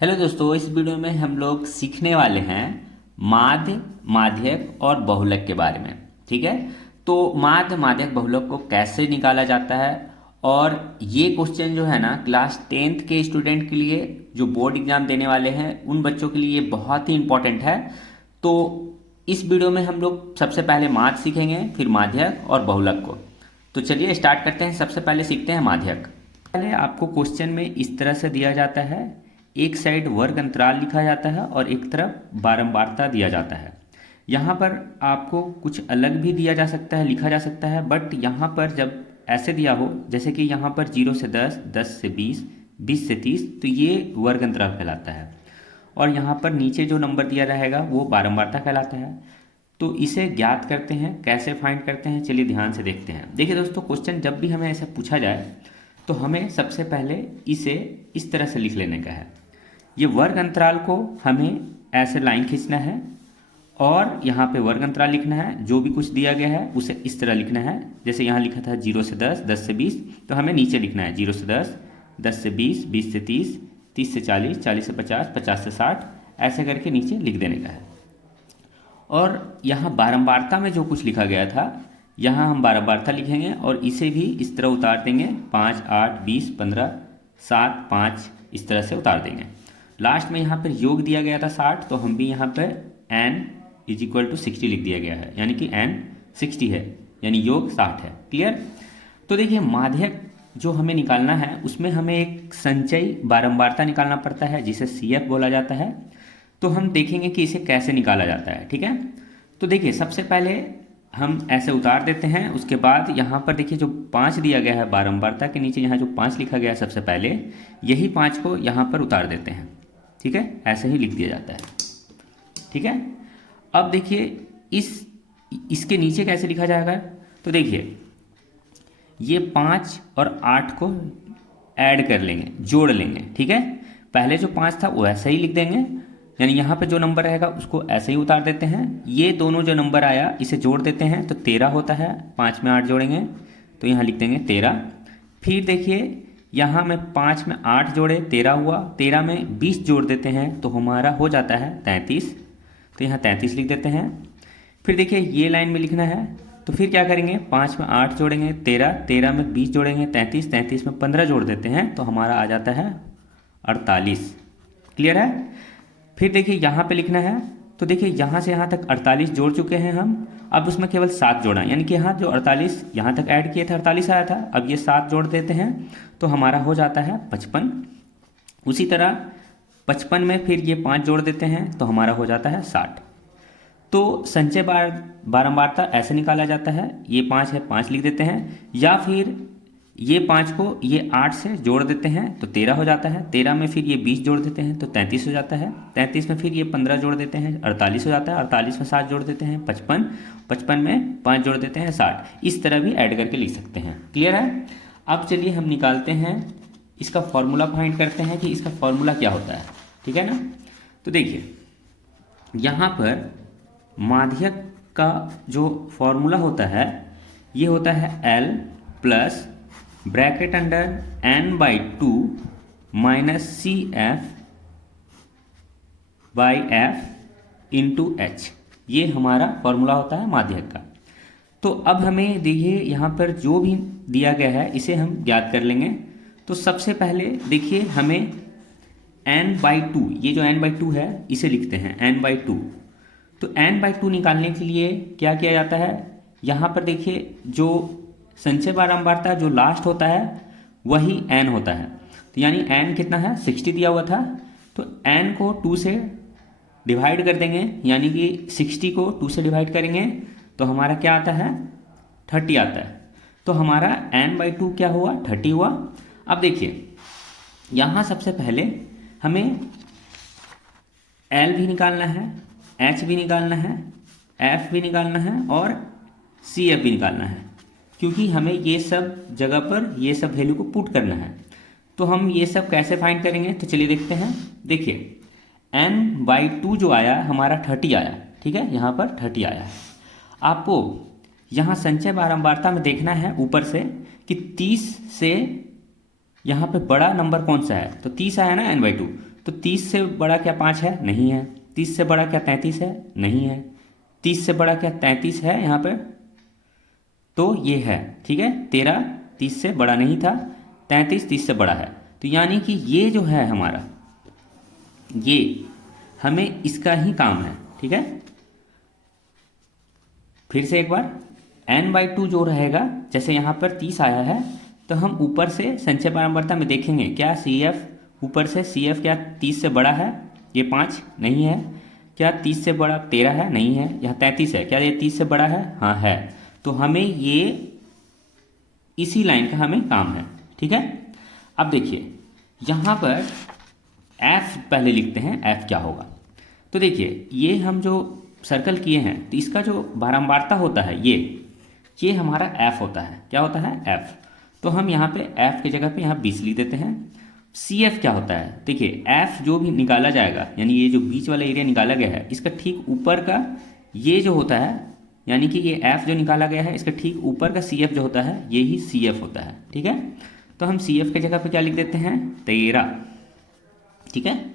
Hello दोस्तों, इस video में हम लोग सीखने वाले हैं माध्य, माध्यक और बहुलक के बारे में। ठीक है, तो माध्य, माध्यक, बहुलक को कैसे निकाला जाता है और ये क्वेश्चन जो है ना क्लास 10th के स्टूडेंट के लिए जो बोर्ड एग्जाम देने वाले हैं उन बच्चों के लिए बहुत ही इंपॉर्टेंट है। तो इस वीडियो में हम लोग सबसे पहले माध्य सीखेंगे, फिर माध्यक और बहुलक को। तो चलिए स्टार्ट करते हैं। सबसे पहले सीखते हैं माध्यक। पहले आपको क्वेश्चन में इस तरह से दिया जाता है, एक साइड वर्ग अंतराल लिखा जाता है और एक तरफ बारंबारता दिया जाता है। यहाँ पर आपको कुछ अलग भी दिया जा सकता है, लिखा जा सकता है, बट यहाँ पर जब ऐसे दिया हो जैसे कि यहाँ पर 0 से 10, 10 से 20, 20 से 30, तो ये वर्ग अंतराल कहलाता है। और यहाँ पर नीचे जो नंबर दिया रहेगा वो बारंबारता कहलाता है। तो इसे ज्ञात करते हैं, कैसे फाइंड करते हैं, चलिए ध्यान से देखते हैं। देखिए दोस्तों, क्वेश्चन जब भी हमें ऐसा पूछा जाए तो हमें सबसे पहले इसे इस तरह से लिख लेने का है। ये वर्ग अंतराल को हमें ऐसे लाइन खींचना है और यहाँ पे वर्ग अंतराल लिखना है। जो भी कुछ दिया गया है उसे इस तरह लिखना है। जैसे यहाँ लिखा था 0 से 10, 10 से 20, तो हमें नीचे लिखना है 0 से 10, 10 से 20, 20 से 30, 30 से 40, 40 से 50, 50 से 60, ऐसे करके नीचे लिख देने का है। और यहाँ बारंबारता में जो कुछ लिखा गया था, यहाँ हम बारंबारता लिखेंगे और इसे भी इस तरह उतार देंगे। 5, 8, 20, 15, 7, 5, इस तरह से उतार देंगे। लास्ट में यहाँ पर योग दिया गया था 60, तो हम भी यहाँ पर n = 60 लिख दिया गया है, यानी कि n 60 है, यानी योग 60 है। क्लियर? तो देखिए, माध्यक जो हमें निकालना है उसमें हमें एक संचयी बारंबारता निकालना पड़ता है जिसे CF बोला जाता है। तो हम देखेंगे कि इसे कैसे निकाला जाता है। ठीक है, तो देखिए सबसे पहले हम ऐसे उतार देते हैं। उसके बाद यहाँ पर देखिए जो 5 दिया गया है बारंबारता के नीचे, यहाँ जो 5 लिखा गया है सबसे पहले, यही 5 को यहाँ पर उतार देते हैं। ठीक है, ऐसे ही लिख दिया जाता है। ठीक है, अब देखिए इसके नीचे कैसे लिखा जाएगा। तो देखिए ये 5 और 8 को ऐड कर लेंगे, जोड़ लेंगे। ठीक है, पहले जो 5 था वो ऐसे ही लिख देंगे, यानी यहाँ पे जो नंबर रहेगा उसको ऐसे ही उतार देते हैं। ये दोनों जो नंबर आया इसे जोड़ देते हैं तो 13 होता है। 5 में 8 जोड़ेंगे तो यहाँ लिख देंगे 13। फिर देखिए यहाँ में 5 में 8 जोड़े 13 हुआ, 13 में 20 जोड़ देते हैं तो हमारा हो जाता है 33। तो यहाँ 33 लिख देते हैं। फिर देखिए ये लाइन में लिखना है, तो फिर क्या करेंगे, 5 में 8 जोड़ेंगे 13, 13 में 20 जोड़ेंगे 33, 33 में 15 जोड़ देते हैं तो हमारा आ जाता है 48। क्लियर है? फिर देखिए यहाँ पे लिखना है, तो देखिए यहाँ से यहाँ तक 48 जोड़ चुके हैं हम। अब उसमें केवल 7 जोड़ा, यानी कि यहाँ जो 48 यहाँ तक ऐड किए थे 48 आया था, अब ये 7 जोड़ देते हैं तो हमारा हो जाता है 55। उसी तरह 55 में फिर ये 5 जोड़ देते हैं तो हमारा हो जाता है 60। तो संचय बारंबारता ऐसे निकाला जाता है। ये 5 है, 5 लिख देते हैं, या फिर ये 5 को ये 8 से जोड़ देते हैं तो 13 हो जाता है। 13 में फिर ये 20 जोड़ देते हैं तो 33 हो जाता है। 33 में फिर ये 15 जोड़ देते हैं 48 हो जाता है। 48 में 7 जोड़ देते हैं 55, 55 में 5 जोड़ देते हैं 60। इस तरह भी ऐड करके लिख सकते हैं। क्लियर है? अब चलिए हम निकालते हैं, इसका फॉर्मूला फाइंड करते हैं कि इसका फॉर्मूला क्या होता है। ठीक है ना? तो देखिए यहाँ पर माध्यक का जो फॉर्मूला होता है ये होता है L plus bracket under n/2 minus CF by F into H। ये हमारा फॉर्मूला होता है माध्यक का। तो अब हमें देखिए यहाँ पर जो भी दिया गया है इसे हम ज्ञात कर लेंगे। तो सबसे पहले देखिए हमें n/2, ये जो n/2 है इसे लिखते हैं n/2। तो n/2 निकालने के लिए क्या किया जाता है, यहाँ पर देखिए जो संचय बारंबारता जो लास्ट होता है वही n होता है। तो यानी n कितना है, 60 दिया हुआ था, तो n को 2 से डिवाइड कर देंगे, यानी कि 60 को 2 से डिवाइड करेंगे तो हमारा क्या आता है, 30 आता है। तो हमारा n/2 क्या हुआ, 30 हुआ। अब देखिए यहाँ सबसे पहले हमें L भी निकालना है, H भी निकालना है, F भी निकालना है और CF भी निकालना है, क्योंकि हमें ये सब जगह पर ये सब वैल्यू को पुट करना है। तो हम ये सब कैसे फाइंड करेंगे, तो चलिए देखते हैं। देखिए n/2 जो आया हमारा 30 आया। ठीक है, यहाँ पर 30 आया है। आपको यहाँ संचय बारंबारता में देखना है ऊपर से कि 30 से यहाँ पे बड़ा नंबर कौन सा है, तो 30 आया ना n/2, तो 30 से बड़ा क्या 5 है? नहीं है। 30 से बड़ा क्या 33 है? नहीं है। 30 से बड़ा क्या 33 है यहाँ पर? तो ये है, ठीक है। 13 30 से बड़ा नहीं था, 33 30 से बड़ा है। तो यानी कि ये जो है हमारा, ये हमें इसका ही काम है, ठीक है। फिर से एक बार, n/2 जो रहेगा, जैसे यहाँ पर 30 आया है तो हम ऊपर से संचय बारंबारता में देखेंगे क्या CF, ऊपर से CF क्या 30 से बड़ा है? ये 5 नहीं है। क्या 30 से बड़ा 13 है? नहीं है। यहाँ 33 है, क्या ये 30 से बड़ा है? हाँ है। तो हमें ये इसी लाइन का हमें काम है, ठीक है। अब देखिए यहाँ पर F पहले लिखते हैं, F क्या होगा। तो देखिए ये हम जो सर्कल किए हैं तो इसका जो बारंबारता होता है ये हमारा F होता है। क्या होता है? F। तो हम यहाँ पे F की जगह पे यहाँ 20 लिख देते हैं। CF क्या होता है? देखिए F जो भी निकाला जाएगा, यानी ये जो बीच वाला एरिया निकाला गया है, इसका ठीक ऊपर का ये जो होता है, यानी कि ये F जो निकाला गया है इसका ठीक ऊपर का CF जो होता है, ये ही CF होता है, ठीक है। तो हम CF की जगह पे क्या लिख देते हैं? 13, ठीक है।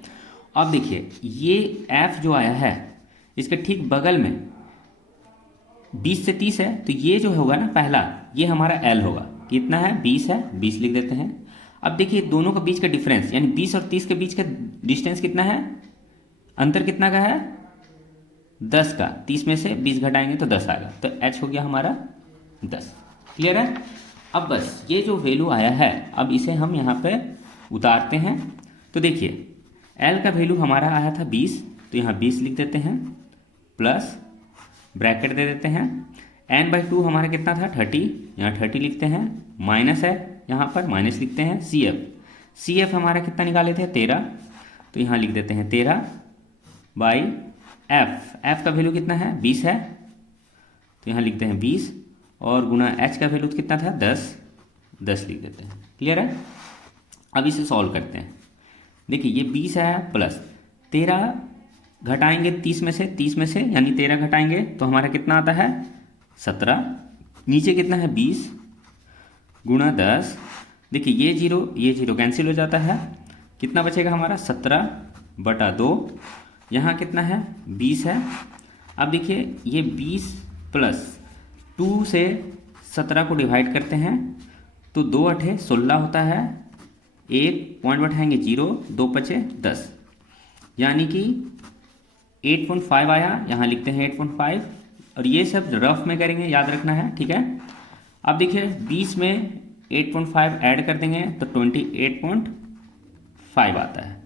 अब देखिए ये F जो आया है इसके ठीक बगल में 20 से 30 है, तो ये जो होगा ना पहला, ये हमारा L होगा। कितना है? 20 है, 20 लिख देते हैं। अब देखिए दोनों के बीच का डिफरेंस, यानी 20 और 30 के बीच का डिस्टेंस कितना है? अंतर कितना का है? 10 का। 30 में से 20 घटाएंगे तो 10 आएगा, तो H हो गया हमारा 10। क्लियर है? अब बस ये जो वैल्यू आया है, अब इसे हम यहाँ पे उतारते हैं। तो देखिए L का वैल्यू हमारा आया था 20, तो यहाँ 20 लिख देते हैं, प्लस ब्रैकेट दे देते हैं। n/2 हमारा कितना था? 30, यहाँ 30 लिखते हैं, माइनस है यहाँ पर, माइनस लिखते हैं। CF हमारा कितना निकाले थे? 13, तो यहाँ लिख देते हैं 13/F का वैल्यू कितना है? 20 है, तो यहाँ लिखते हैं 20, और गुना H का वैल्यू कितना था? 10 लिख देते हैं। क्लियर है? अब इसे सॉल्व करते हैं। देखिए ये 20 है प्लस 13 घटाएंगे 30 में से, यानी 13 घटाएंगे तो हमारा कितना आता है? 17। नीचे कितना है? 20 गुणा 10। देखिए ये जीरो कैंसिल हो जाता है, कितना बचेगा हमारा? 17/2। यहाँ कितना है? 20 है। अब देखिए ये 20 प्लस 2 से 17 को डिवाइड करते हैं तो 2 8 16 होता है। 1 पॉइंट बैठाएंगे 0, 2 5 10, यानी कि 8.5 आया। यहाँ लिखते हैं 8.5, और ये सब रफ में करेंगे, याद रखना है, ठीक है। अब देखिए 20 में 8.5 ऐड कर देंगे तो 28.5 आता है।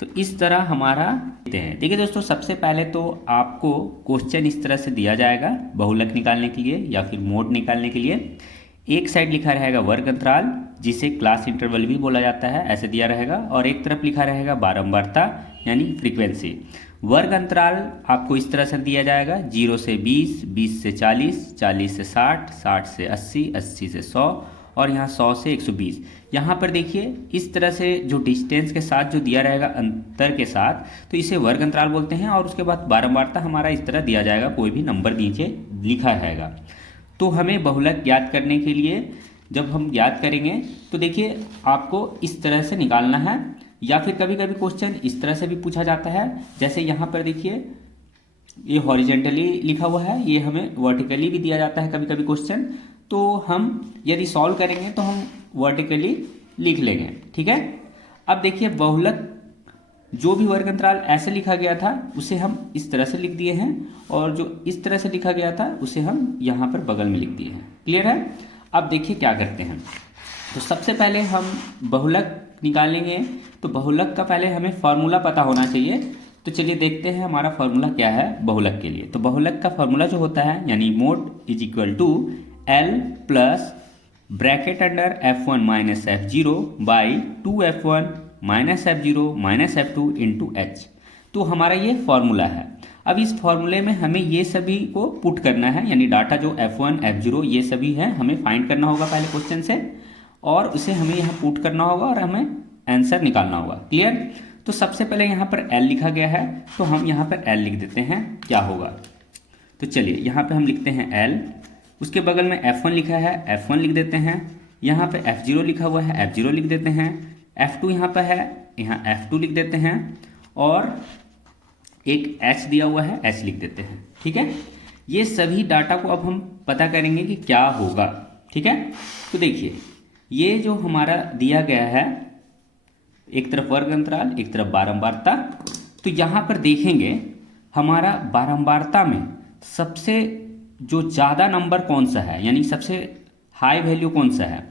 तो इस तरह हमारा देखते हैं। देखिए दोस्तों, सबसे पहले तो आपको क्वेश्चन इस तरह से दिया जाएगा बहुलक निकालने के लिए या फिर मोड निकालने के लिए। एक साइड लिखा रहेगा वर्ग अंतराल, जिसे क्लास इंटरवल भी बोला जाता है, ऐसे दिया रहेगा, और एक तरफ लिखा रहेगा बारंबारता यानी फ्रीक्वेंसी। वर्ग अंतराल आपको इस तरह से दिया जाएगा, 0 से 20, 20 से 40, 40 से 60, 60 से 80, 80 से 100, और यहाँ 100 से 120। यहाँ पर देखिए इस तरह से जो डिस्टेंस के साथ जो दिया रहेगा अंतर के साथ, तो इसे वर्ग अंतराल बोलते हैं। और उसके बाद बारंबारता हमारा इस तरह दिया जाएगा, कोई भी नंबर नीचे लिखा रहेगा। तो हमें बहुलक ज्ञात करने के लिए जब हम ज्ञात करेंगे तो देखिए आपको इस तरह से निकालना है, या फिर कभी कभी क्वेश्चन इस तरह से भी पूछा जाता है। जैसे यहाँ पर देखिए ये हॉरिजेंटली लिखा हुआ है, ये हमें वर्टिकली भी दिया जाता है कभी कभी क्वेश्चन। तो हम यदि सॉल्व करेंगे तो हम वर्टिकली लिख लेंगे, ठीक है। अब देखिए बहुलक जो भी वर्ग अंतराल ऐसे लिखा गया था उसे हम इस तरह से लिख दिए हैं, और जो इस तरह से लिखा गया था उसे हम यहाँ पर बगल में लिख दिए हैं। क्लियर है? अब देखिए क्या करते हैं। तो सबसे पहले हम बहुलक निकालेंगे, तो बहुलक का पहले हमें फॉर्मूला पता होना चाहिए। तो चलिए देखते हैं हमारा फॉर्मूला क्या है बहुलक के लिए। तो बहुलक का फॉर्मूला जो होता है, यानी mode is equal to L plus bracket under F1 minus F0 by 2F1 minus F0 minus F2 into H। तो हमारा ये फॉर्मूला है। अब इस फॉर्मूले में हमें ये सभी को पुट करना है, यानी डाटा जो F1 F0 ये सभी है हमें फाइंड करना होगा पहले क्वेश्चन से, और उसे हमें यहाँ पुट करना होगा और हमें आंसर निकालना होगा। क्लियर? तो सबसे पहले यहाँ पर L लिखा गया है, तो हम यहाँ पर L लिख देते हैं, क्या होगा। तो चलिए यहाँ पे हम लिखते हैं L, उसके बगल में F1 लिखा है, F1 लिख देते हैं। यहाँ पे F0 लिखा हुआ है, F0 लिख देते हैं। F2 यहाँ पे है, यहाँ F2 लिख देते हैं और एक H दिया हुआ है, H लिख देते हैं। ठीक है, ये सभी डाटा को अब हम पता करेंगे कि क्या होगा। ठीक है, तो देखिए ये जो हमारा दिया गया है, एक तरफ वर्ग अंतराल, एक तरफ बारंबारता, तो यहाँ पर देखेंगे हमारा बारंबारता में सबसे जो ज़्यादा नंबर कौन सा है, यानी सबसे हाई वैल्यू कौन सा है।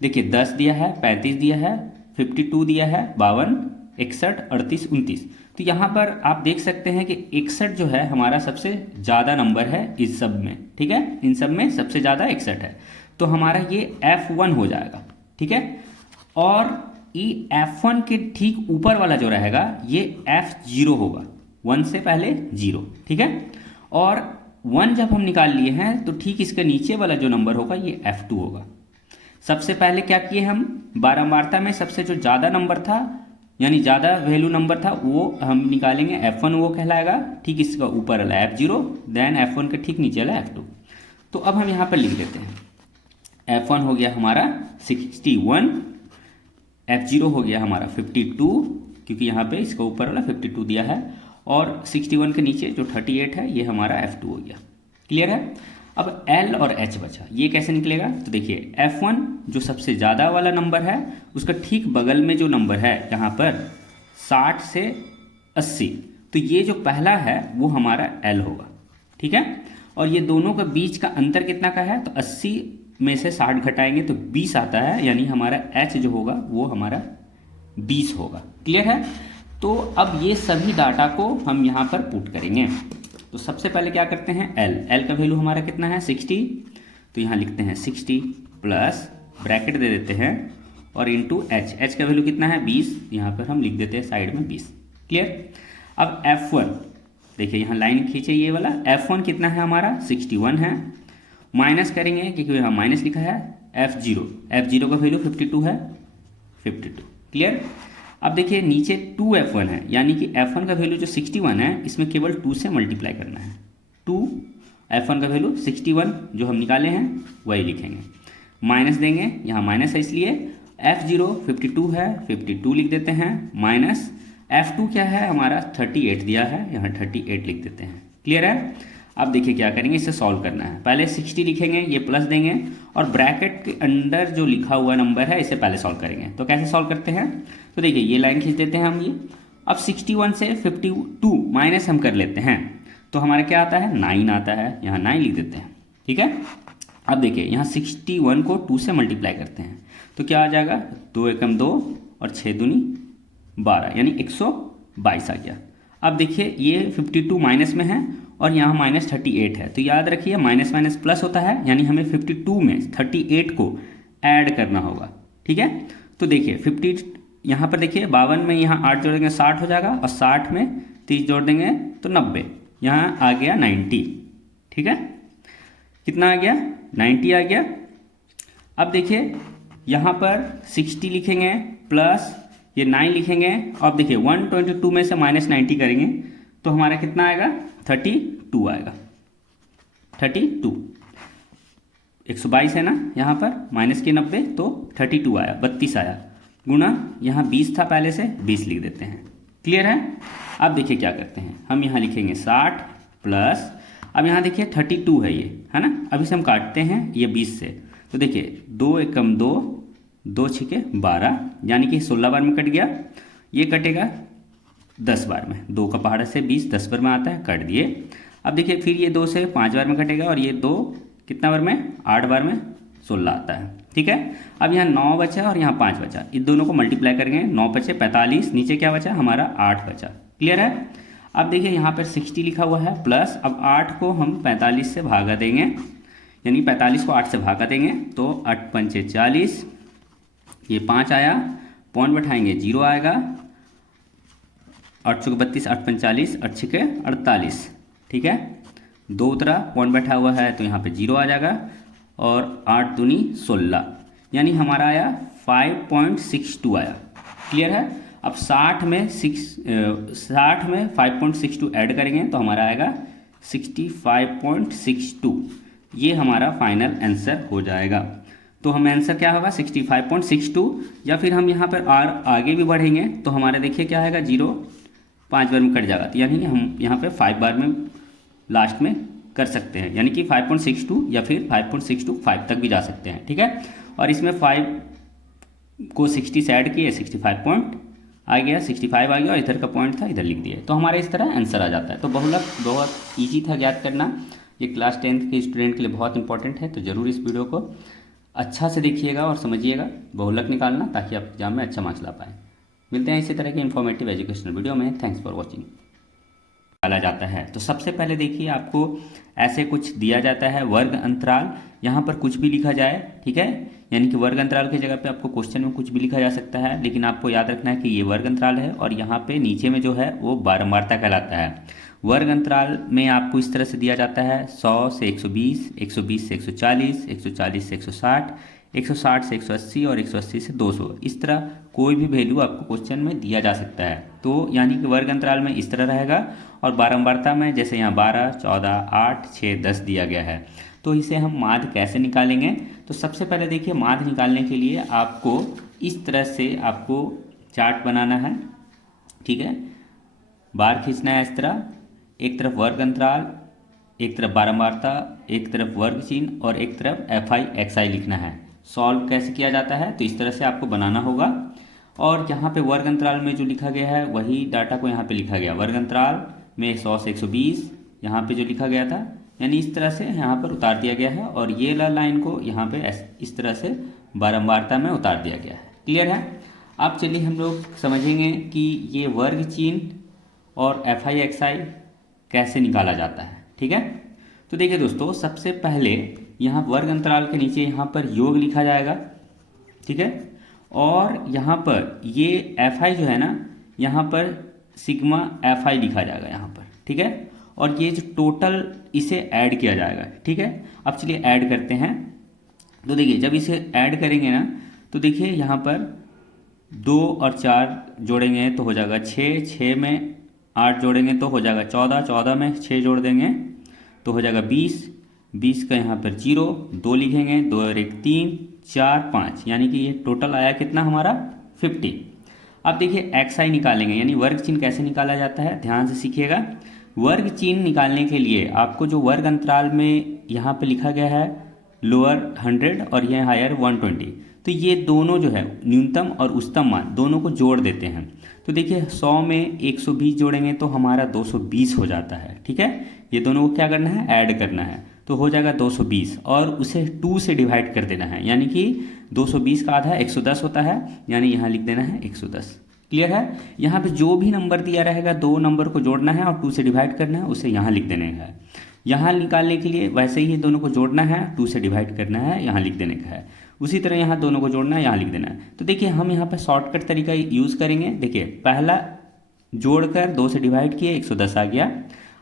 देखिए 10 दिया है, 35 दिया है, 52 दिया है, 52, 61, 38, 29। तो यहाँ पर आप देख सकते हैं कि 61 जो है हमारा सबसे ज़्यादा नंबर है इस सब में। ठीक है, इन सब में सबसे ज़्यादा 61 है, तो हमारा ये F1 हो जाएगा। ठीक है, और ये F1 के ठीक ऊपर वाला जो रहेगा ये F0 होगा, 1 से पहले 0। ठीक है, और 1 जब हम निकाल लिए हैं तो ठीक इसके नीचे वाला जो नंबर होगा ये F2 होगा। सबसे पहले क्या किए हम, बारंबारता में सबसे जो ज़्यादा नंबर था यानी ज़्यादा वैल्यू नंबर था वो हम निकालेंगे, F1 वो कहलाएगा। ठीक इसका ऊपर वाला F0, देन F1 के ठीक नीचे वाला F2। तो अब हम यहाँ पर लिख देते हैं, F1 हो गया हमारा 61, F0 हो गया हमारा 52, क्योंकि यहाँ पे इसका ऊपर वाला 52 दिया है, और 61 के नीचे जो 38 है ये हमारा F2 हो गया। क्लियर है। अब L और H बचा, ये कैसे निकलेगा, तो देखिए F1 जो सबसे ज़्यादा वाला नंबर है उसका ठीक बगल में जो नंबर है यहाँ पर 60 से 80, तो ये जो पहला है वो हमारा L होगा। ठीक है, और ये दोनों का बीच का अंतर कितना का है, तो 80 में से 60 घटाएंगे तो 20 आता है, यानी हमारा H जो होगा वो हमारा 20 होगा। क्लियर है। तो अब ये सभी डाटा को हम यहाँ पर पुट करेंगे। तो सबसे पहले क्या करते हैं, L का वैल्यू हमारा कितना है 60, तो यहाँ लिखते हैं 60 प्लस ब्रैकेट दे देते हैं और इंटू H का वैल्यू कितना है 20, यहाँ पर हम लिख देते हैं साइड में 20। क्लियर। अब F1 देखिए यहाँ लाइन खींचे ये वाला, F1 कितना है हमारा 61 है, माइनस करेंगे क्योंकि यहाँ माइनस लिखा है, F0 का वैल्यू 52 है, 52। क्लियर। अब देखिए नीचे 2F1 है, यानी कि F1 का वैल्यू जो 61 है इसमें केवल 2 से मल्टीप्लाई करना है। 2 F1 का वैल्यू 61 जो हम निकाले हैं वही लिखेंगे, माइनस देंगे, यहाँ माइनस है इसलिए F0 52 है, 52 लिख देते हैं, माइनस F2 क्या है हमारा 38 दिया है, यहाँ 38 लिख देते हैं। क्लियर है। अब देखिए क्या करेंगे, इसे सॉल्व करना है। पहले 60 लिखेंगे, ये प्लस देंगे और ब्रैकेट के अंदर जो लिखा हुआ नंबर है इसे पहले सॉल्व करेंगे। तो कैसे सॉल्व करते हैं, तो देखिए ये लाइन खींच देते हैं हम ये। अब 61 से 52 माइनस हम कर लेते हैं तो हमारा क्या आता है 9 आता है, यहाँ 9 लिख देते हैं। ठीक है। अब देखिए यहाँ 61 को 2 से मल्टीप्लाई करते हैं तो क्या आ जाएगा, 2 एकम 2 और 6 दूनी 12, यानी 122 आ गया। अब देखिए ये 52 माइनस में है और यहाँ माइनस 38 है, तो याद रखिए माइनस माइनस प्लस होता है, यानी हमें 52 में 38 को ऐड करना होगा। ठीक है। तो देखिए 50 यहाँ पर देखिए 52 में यहाँ 8 जोड़ेंगे 60 हो जाएगा और 60 में 30 जोड़ देंगे तो 90, यहाँ आ गया 90। ठीक है, कितना आ गया 90 आ गया। अब देखिए यहाँ पर 60 लिखेंगे प्लस ये 9 लिखेंगे, अब देखिए 122 में से माइनस 90 करेंगे तो हमारा कितना आएगा 32 आएगा, 32। 122 है ना यहाँ पर, माइनस के 90 तो 32 आया, 32 आया, गुना यहाँ 20 था पहले से 20 लिख देते हैं। क्लियर है। अब देखिए क्या करते हैं, हम यहाँ लिखेंगे 60 प्लस, अब यहाँ देखिए 32 है ये, है ना, अभी से हम काटते हैं ये 20 से, तो देखिए 2 एकम 2, 2 छिके 12, यानी कि 16 बार में कट गया, ये कटेगा 10 बार में, 2 का पहाड़ा से 20 10 बार में आता है, काट दिए। अब देखिए फिर ये 2 से 5 बार में कटेगा और ये 2 कितना बार में 8 बार में 16 आता है। ठीक है। अब यहाँ 9 बचा और यहाँ 5 बचा, इन दोनों को मल्टीप्लाई करेंगे, 9 बचे 45, नीचे क्या बचा हमारा 8 बचा। क्लियर है। अब देखिए यहाँ पर 60 लिखा हुआ है प्लस, अब 8 को हम 45 से भागा देंगे, यानी 45 को 8 से भागा देंगे तो 8 पंचे 40, ये 5 आया, पॉइंट बैठाएंगे 0 आएगा, 8 चौके 32, 8 पंच 40, 8 छिके 48। ठीक है, 2 उतरा, पॉइंट बैठा हुआ है तो यहाँ पे 0 आ जाएगा और 8 दूनी 16, यानी हमारा आया 5.62 आया। क्लियर है। अब 60 में 5.62 ऐड करेंगे तो हमारा आएगा 65.62, ये हमारा फाइनल आंसर हो जाएगा। तो हम आंसर क्या होगा 65.62। या फिर हम यहाँ पर और आगे भी बढ़ेंगे तो हमारा देखिए क्या आएगा, 0 5 बार में कट जाएगा, तो यानी कि हम यहाँ पे 5 बार में लास्ट में कर सकते हैं, यानी कि 5.62 या फिर 5.625 तक भी जा सकते हैं। ठीक है, और इसमें 5 को 60 से ऐड किए 65 पॉइंट आ गया, 65 आ गया, और इधर का पॉइंट था इधर लिख दिए, तो हमारे इस तरह आंसर आ जाता है। तो बहुलक बहुत ईजी था ज्ञात करना, ये क्लास 10th के स्टूडेंट के लिए बहुत इंपॉर्टेंट है। तो ज़रूर इस वीडियो को अच्छा से देखिएगा और समझिएगा बहुलक निकालना, ताकि आप एग्जाम में अच्छा मार्क्स ला पाएँ। मिलते हैं इसी तरह के इन्फॉर्मेटिव एजुकेशनल वीडियो में। Thanks for watching. निकाला जाता है तो सबसे पहले देखिए आपको ऐसे कुछ दिया जाता है वर्ग अंतराल, यहाँ पर कुछ भी लिखा जाए, ठीक है, यानी कि वर्ग अंतराल की जगह पे आपको क्वेश्चन में कुछ भी लिखा जा सकता है, लेकिन आपको याद रखना है कि ये वर्ग अंतराल है और यहाँ पे नीचे में जो है वो बारंबारता कहलाता है। वर्ग अंतराल में आपको इस तरह से दिया जाता है 100 से 120, 120 से 140, 140 से 160, 160 से 180 और 180 से 200। इस तरह कोई भी वैल्यू आपको क्वेश्चन में दिया जा सकता है। तो यानी कि वर्ग अंतराल में इस तरह रहेगा, और बारंबारता में जैसे यहाँ 12, 14, 8, 6, 10 दिया गया है। तो इसे हम माध्य कैसे निकालेंगे, तो सबसे पहले देखिए माध्य निकालने के लिए आपको इस तरह से आपको चार्ट बनाना है, ठीक है, बार खींचना है इस तरह, एक तरफ वर्ग अंतराल, एक तरफ बारंबारता, एक तरफ वर्ग चिन्ह और एक तरफ FI XI लिखना है। सॉल्व कैसे किया जाता है, तो इस तरह से आपको बनाना होगा, और यहाँ पे वर्ग अंतराल में जो लिखा गया है वही डाटा को यहाँ पे लिखा गया। वर्ग अंतराल में 100 से 120 यहाँ पे जो लिखा गया था, यानी इस तरह से यहाँ पर उतार दिया गया है, और ये लाइन को यहाँ पे इस तरह से बारंबारता में उतार दिया गया है। क्लियर है। अब चलिए हम लोग समझेंगे कि ये वर्ग चिन्ह और FI XI कैसे निकाला जाता है। ठीक है, तो देखिए दोस्तों, सबसे पहले यहाँ वर्ग अंतराल के नीचे यहाँ पर योग लिखा जाएगा, ठीक है, और यहाँ पर ये FI जो है ना, यहाँ पर सिग्मा FI लिखा जाएगा यहाँ पर, ठीक है, और ये जो टोटल इसे ऐड किया जाएगा। ठीक है, अब चलिए ऐड करते हैं। तो देखिए जब इसे ऐड करेंगे ना, तो देखिए यहाँ पर 2 और 4 जोड़ेंगे तो हो जाएगा 6, 6 में 8 जोड़ेंगे तो हो जाएगा 14, 14 में 6 जोड़ देंगे तो हो जाएगा 20, 20 का यहाँ पर 0, 2 लिखेंगे, 2 और 1 3, 4 5, यानी कि ये टोटल आया कितना हमारा 50। अब देखिए XI निकालेंगे, यानी वर्ग चिन्ह कैसे निकाला जाता है, ध्यान से सीखिएगा। वर्ग चिन्ह निकालने के लिए आपको जो वर्ग अंतराल में यहाँ पे लिखा गया है लोअर 100 और यह हायर 120, तो ये दोनों जो है न्यूनतम और उच्चतम मान दोनों को जोड़ देते हैं। तो देखिए 100 में 120 जोड़ेंगे तो हमारा 220 हो जाता है। ठीक है, ये दोनों को क्या करना है, ऐड करना है, तो हो जाएगा 220, और उसे 2 से डिवाइड कर देना है, यानी कि 220 का आधा 110 होता है, यानी यहाँ लिख देना है 110। क्लियर है। यहाँ पे जो भी नंबर दिया रहेगा 2 नंबर को जोड़ना है और 2 से डिवाइड करना है, उसे यहाँ लिख देने का है। यहाँ निकालने के लिए वैसे ही दोनों को जोड़ना है, 2 से डिवाइड करना है, यहाँ लिख देने का है। उसी तरह यहाँ दोनों को जोड़ना है, यहाँ लिख देना है। तो देखिए हम यहाँ पे शॉर्टकट तरीका यूज़ करेंगे। देखिए पहला जोड़कर 2 से डिवाइड किए 110 आ गया।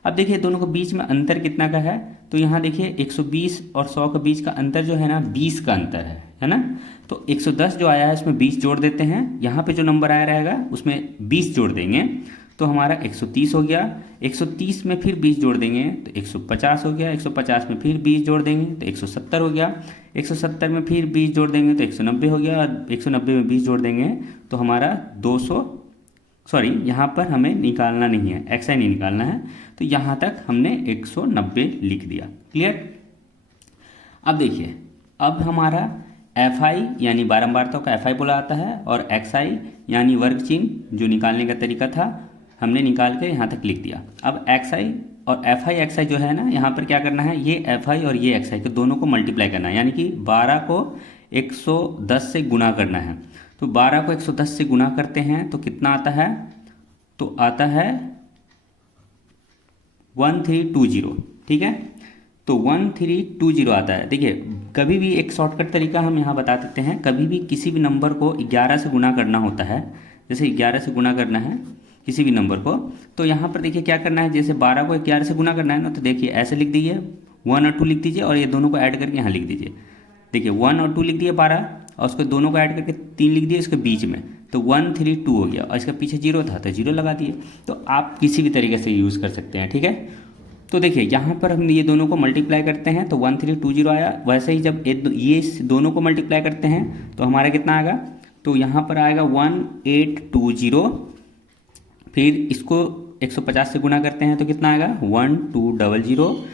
अब देखिए दोनों के बीच में अंतर कितना का है, तो यहाँ देखिए 120 और 100 के बीच का अंतर जो है ना 20 का अंतर है ना। तो 110 जो आया है उसमें 20 जोड़ देते हैं, यहाँ पे जो नंबर आया रहेगा उसमें 20 जोड़ देंगे तो हमारा 130 हो गया। 130 में फिर 20 जोड़ देंगे तो 150 हो गया। 150 में फिर 20 जोड़ देंगे तो 170 हो गया। 170 में फिर 20 जोड़ देंगे तो 190 हो गया, और 190 में 20 जोड़ देंगे तो हमारा 200, सॉरी यहाँ पर हमें निकालना नहीं है, XI नहीं निकालना है, तो यहाँ तक हमने 190 लिख दिया। क्लियर। अब देखिए अब हमारा FI यानी बारंबारता का FI बोला जाता है, और XI यानी वर्ग चिन्ह जो निकालने का तरीका था हमने निकाल के यहाँ तक लिख दिया। अब XI और FI XI जो है ना, यहाँ पर क्या करना है, ये FI और ये XI के दोनों को मल्टीप्लाई करना है, यानी कि 12 को 110 से गुना करना है। तो 12 को 110 से गुना करते हैं तो कितना आता है, तो आता है 1320। ठीक है, तो 1320 आता है। देखिए कभी भी एक शॉर्टकट तरीका हम यहाँ बता देते हैं, कभी भी किसी भी नंबर को 11 से गुना करना होता है, जैसे 11 से गुना करना है किसी भी नंबर को, तो यहाँ पर देखिए क्या करना है, जैसे 12 को 11 से गुना करना है ना, तो देखिए ऐसे लिख दीजिए, 1 और 2 लिख दीजिए, और ये दोनों को ऐड करके यहाँ लिख दीजिए। देखिए 1 और 2 लिख दिए 12, और उसको दोनों को ऐड करके 3 लिख दिए इसके बीच में, तो 132 हो गया, और इसका पीछे 0 था तो 0 लगा दिए। तो आप किसी भी तरीके से यूज़ कर सकते हैं। ठीक है, तो देखिए यहाँ पर हम ये दोनों को मल्टीप्लाई करते हैं तो 1320 आया। वैसे ही जब ये इस दोनों को मल्टीप्लाई करते हैं तो हमारा कितना आएगा, तो यहाँ पर आएगा 1820। फिर इसको 150 से गुना करते हैं तो कितना आएगा 1200।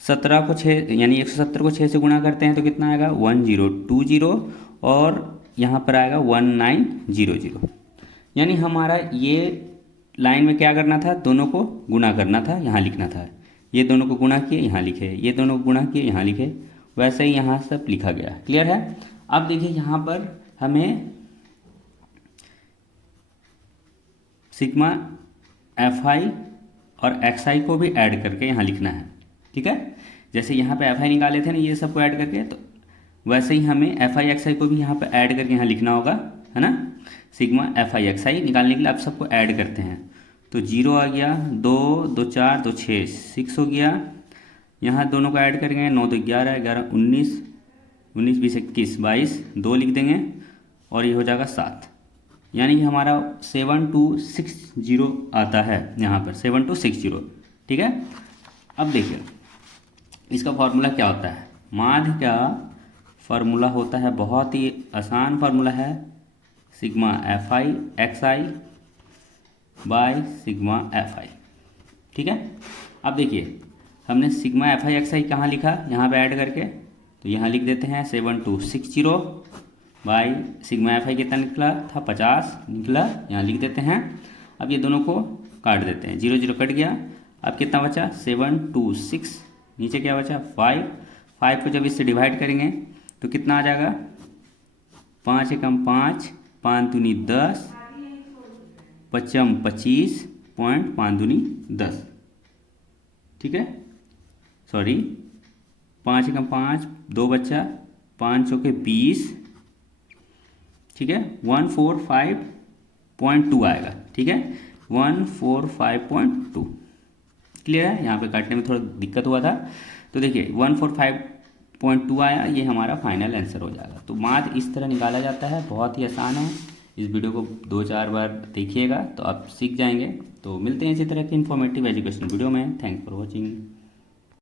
17 को 6 यानी 170 को 6 से गुना करते हैं तो कितना आएगा 1020 और यहाँ पर आएगा 1900। यानी हमारा ये लाइन में क्या करना था, दोनों को गुना करना था, यहाँ लिखना था। ये दोनों को गुना किए यहाँ लिखे, ये दोनों को गुना किए यहाँ लिखे, वैसे ही यहाँ सब लिखा गया। क्लियर है। अब देखिए यहाँ पर हमें सिग्मा एफ आई और एक्स आई को भी ऐड करके यहाँ लिखना है। ठीक है, जैसे यहाँ पे एफ आई निकाले थे ना ये सबको ऐड करके, तो वैसे ही हमें एफ आई एक्स आई को भी यहाँ पे ऐड करके यहाँ लिखना होगा, है ना। सिग्मा एफ आई एक्स आई निकालने के लिए आप सबको ऐड करते हैं तो 0 आ गया, 2 2 4 2 6 6 हो गया। यहाँ दोनों को ऐड करेंगे 9 2 11 11 19 19 20 21 22 2 लिख देंगे और ये हो जाएगा 7। यानी कि हमारा 7260 आता है यहाँ पर 7260। ठीक है। अब देखिए इसका फॉर्मूला क्या होता है। माध्य का फार्मूला होता है, बहुत ही आसान फार्मूला है, sigma F I x I by sigma F I. ठीक है। अब देखिए हमने सिग्मा एफ आई एक्स आई कहाँ लिखा, यहाँ पे ऐड करके, तो यहाँ लिख देते हैं 7260 बाई सिग्मा एफ आई कितना निकला था 50 निकला, यहाँ लिख देते हैं। अब ये दोनों को काट देते हैं, 0 0 कट गया। अब कितना बचा 726, नीचे क्या बचा 5। 5 को जब इससे डिवाइड करेंगे तो कितना आ जाएगा 5 एकम 5 5 दूनी 10 पचम 25 पॉइंट 5 दूनी 10। ठीक है, सॉरी 5 एकम 5 2 बच्चा 5 चौके 20। ठीक है, 145.2 आएगा। ठीक है, 145.2। क्लियर है। यहाँ पे काटने में थोड़ा दिक्कत हुआ था, तो देखिए 145.2 आया, ये हमारा फाइनल आंसर हो जाएगा। तो माध्य इस तरह निकाला जाता है, बहुत ही आसान है। इस वीडियो को 2-4 बार देखिएगा तो आप सीख जाएंगे। तो मिलते हैं इसी तरह के इन्फॉर्मेटिव एजुकेशन वीडियो में। Thanks for watching.